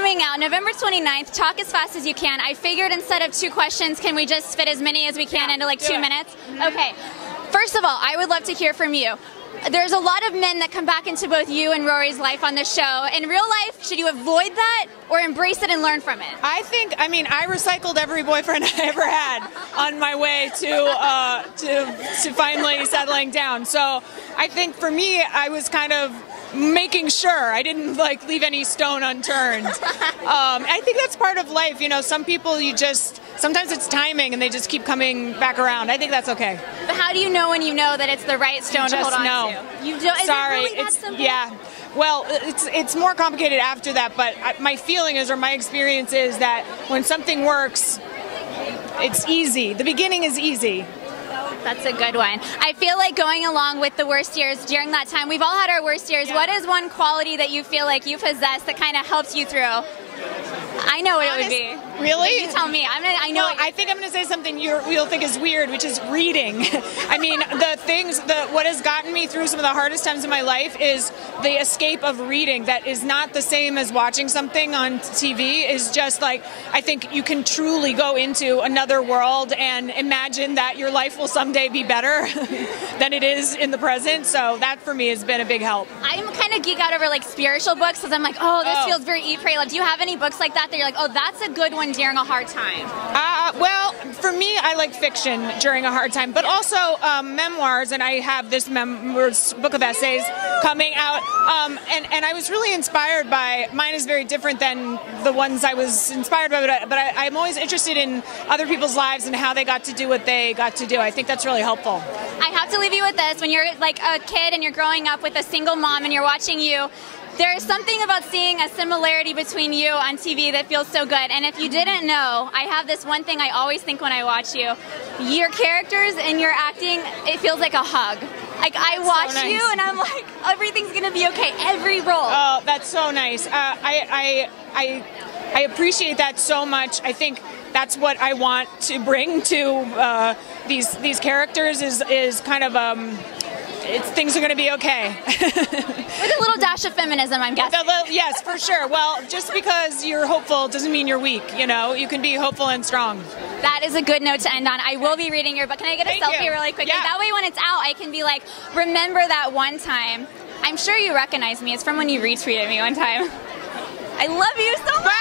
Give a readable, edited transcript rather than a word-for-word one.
coming out November 29th. Talk as fast as you can. I figured instead of 2 questions, can we just fit as many as we can into like 2 minutes? Okay. First of all, I would love to hear from you. There's a lot of men that come back into both you and Rory's life on this show. In real life, should you avoid that or embrace it and learn from it? I recycled every boyfriend I ever had on my way to finally settling down. So I think for me, I was kind of making sure I didn't like leave any stone unturned. I think that's part of life. You know, some people sometimes it's timing and they just keep coming back around. I think that's okay. But how do you know when you know that it's the right stone to hold on to? You don't. Sorry, is it really that simple? Yeah. Well, it's more complicated after that, but my feeling is, or my experience is, that when something works, it's easy. The beginning is easy. That's a good one. I feel like going along with the worst years during that time, we've all had our worst years. Yeah. What is one quality that you feel like you possess that kind of helps you through? I know what it would be. Really? You tell me. I think I'm going to say something you'll think is weird, which is reading. I mean, what has gotten me through some of the hardest times in my life is the escape of reading. That is not the same as watching something on TV. Is just like, I think you can truly go into another world and imagine that your life will someday be better than it is in the present. So that for me has been a big help. I'm kind of geek out over like spiritual books because I'm like, oh, this feels very eat, pray, love. Do you have any books like that you're like, oh, that's a good one during a hard time? Well, for me, I like fiction during a hard time, but also memoirs, and I have this book of essays coming out, and I was really inspired by, mine is very different than the ones I was inspired by, but I'm always interested in other people's lives and how they got to do what they got to do. I think that's really helpful. I have to leave you with this. When you're like a kid and you're growing up with a single mom and you're watching you, there's something about seeing a similarity between you on TV that feels so good. And if you didn't know, I have this one thing I always think when I watch you. Your characters and your acting, it feels like a hug. Like, I watch you and I'm like, everything's going to be okay, every role. Oh, that's so nice. I appreciate that so much. I think that's what I want to bring to these characters is kind of... things are going to be okay. With a little dash of feminism, I'm guessing. Yes, for sure. Well, just because you're hopeful doesn't mean you're weak, you know? You can be hopeful and strong. That is a good note to end on. I will be reading your book. Can I get a selfie really quickly? Yeah. That way when it's out, I can be like, remember that one time. I'm sure you recognize me. It's from when you retweeted me one time. I love you so much.